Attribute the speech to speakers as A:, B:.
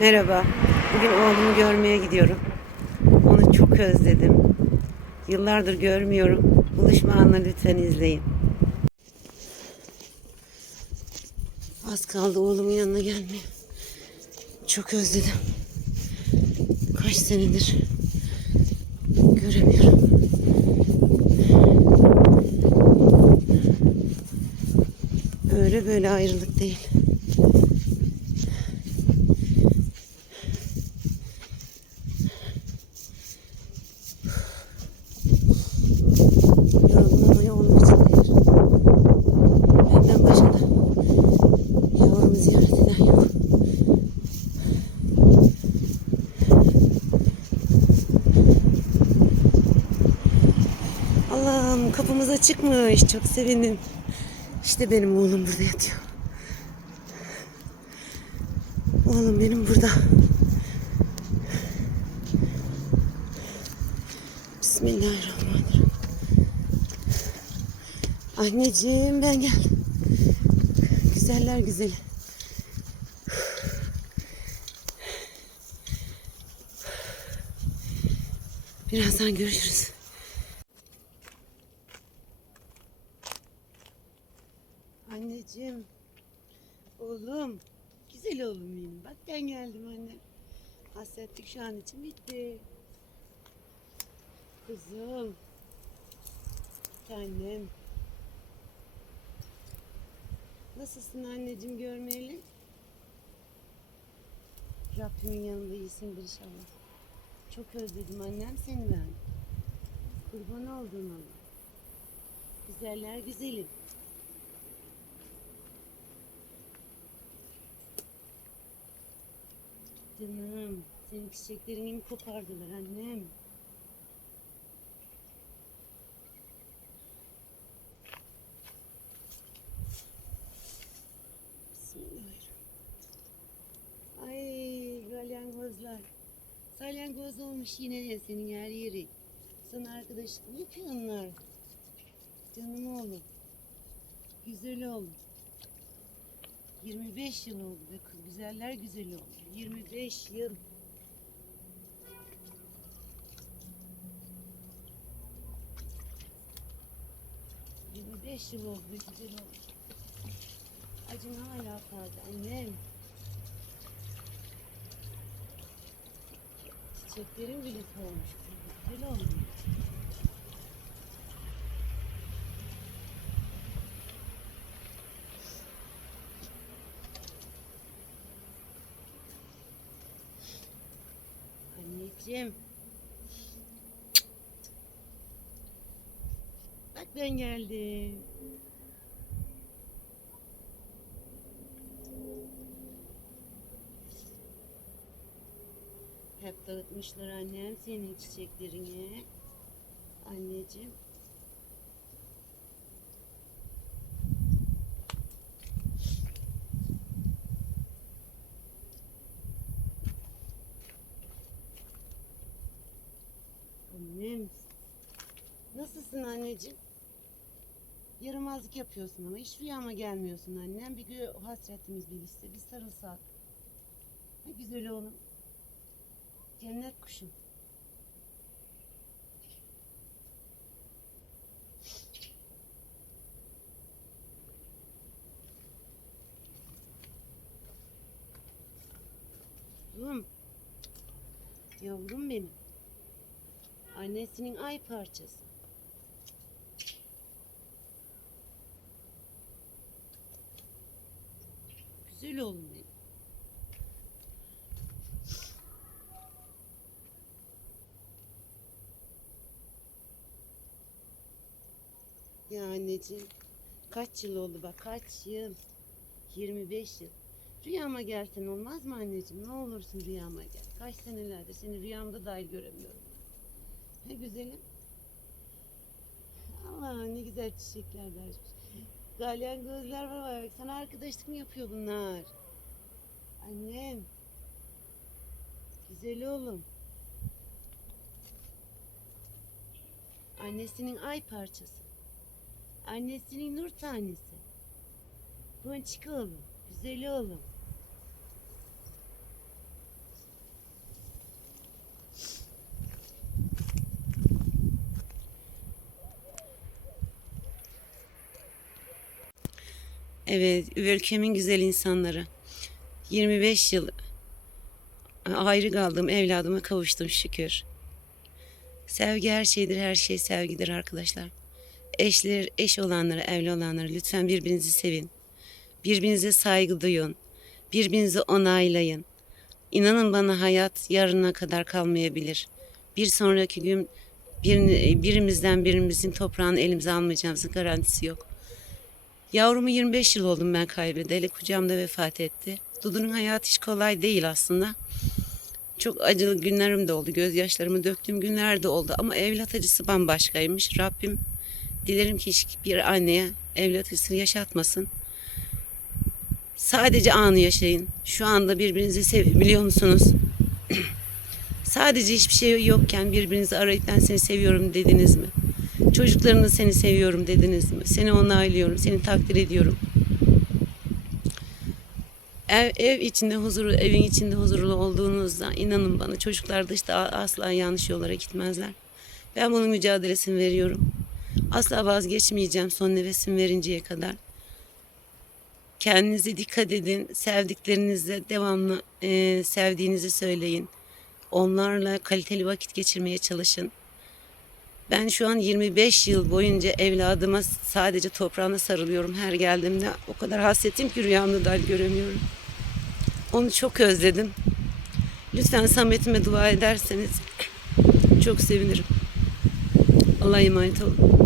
A: Merhaba. Bugün oğlumu görmeye gidiyorum. Onu çok özledim. Yıllardır görmüyorum. Buluşma anını lütfen izleyin. Az kaldı oğlumun yanına gelmeye. Çok özledim. Kaç senedir göremiyorum. Öyle böyle ayrılık değil. Yorgunluğu olmak için değil. Benden başında yavrumu ziyaret eden yok. Allah'ım kapımız açıkmış. Çok sevindim. İşte benim oğlum burada yatıyor. Oğlum benim burada. Bismillahirrahmanirrahim. Anneciğim ben geldim. Güzeller güzeli. Birazdan görüşürüz. Anneciğim. Oğlum. Güzel oğlum benim. Bak ben geldim anne. Hasretlik şu an için bitti. Kızım. Annem. Nasılsın anneciğim görmeyeli? Rabbimin yanında iyisindir inşallah. Çok özledim annem seni ben. Kurban oldum Allah. Güzeller güzelim. Canım, senin çiçeklerini mi kopardılar annem? Bismillahirrahmanirrahim. Ay galyangozlar. Salyangoz olmuş yine ya senin her yeri. Sana arkadaşlık mı yapıyorlar? Canım oğlum. Güzel oğlum. 25 yıl oldu be kız. Güzeller güzeli oldu. 25 yıl. Yirmi beş yıl oldu güzel oldu. Acın hala taze annem. Çiçeklerin bile solmuş. Güzel oldu. Anneciğim. Bak ben geldim. Hep dağıtmışlar annem senin çiçeklerini. Anneciğim. Annem. Anneciğim? Yaramazlık yapıyorsun ama hiç rüyama gelmiyorsun annem. Bir gün hasretimiz bilişse bir sarılsak. Ne güzel oğlum. Cennet kuşum. Yavrum. Yavrum benim. Annesinin ay parçası. Oğlum benim. Ya anneciğim kaç yıl oldu bak kaç yıl? 25 yıl. Rüyama gelsen olmaz mı anneciğim? Ne olursun rüyama gel. Kaç senelerdir seni rüyamda dahil göremiyorum. Ne güzelim. Allah ne güzel çiçekler vermiş. Galyan gözler var bak sana arkadaşlık mı yapıyor bunlar? Annem. Güzel oğlum. Annesinin ay parçası. Annesinin nur tanesi. Ponçik oğlum. Güzel oğlum. Evet, ülkemin güzel insanları. 25 yıl ayrı kaldığım evladıma kavuştum şükür. Sevgi her şeydir, her şey sevgidir arkadaşlar. Eşler, eş olanları, evli olanları lütfen birbirinizi sevin. Birbirinize saygı duyun. Birbirinizi onaylayın. İnanın bana hayat yarına kadar kalmayabilir. Bir sonraki gün birini- birimizden birimizin toprağını elimize almayacağımızın garantisi yok. Yavrumu 25 yıl oldum ben kaybedeli. Kucağımda vefat etti. Dudu'nun hayatı hiç kolay değil aslında. Çok acılı günlerim de oldu. Gözyaşlarımı döktüğüm günler de oldu. Ama evlat acısı bambaşkaymış. Rabbim dilerim ki hiçbir anneye evlat acısını yaşatmasın. Sadece anı yaşayın. Şu anda birbirinizi sevebiliyor musunuz? Sadece hiçbir şey yokken birbirinizi arayıp ben seni seviyorum dediniz mi? Çocuklarını seni seviyorum dediniz mi? Seni onaylıyorum, seni takdir ediyorum. Ev, ev içinde huzuru, evin içinde huzurlu olduğunuzda inanın bana çocuklar da işte asla yanlış yollara gitmezler. Ben bunun mücadelesini veriyorum. Asla vazgeçmeyeceğim son nefesimi verinceye kadar. Kendinize dikkat edin. Sevdiklerinizle devamlı e, sevdiğinizi söyleyin. Onlarla kaliteli vakit geçirmeye çalışın. Ben şu an 25 yıl boyunca evladıma sadece toprağına sarılıyorum her geldiğimde. O kadar hasretim ki rüyamda dahi göremiyorum. Onu çok özledim. Lütfen Samet'ime dua ederseniz çok sevinirim. Allah'a emanet olun.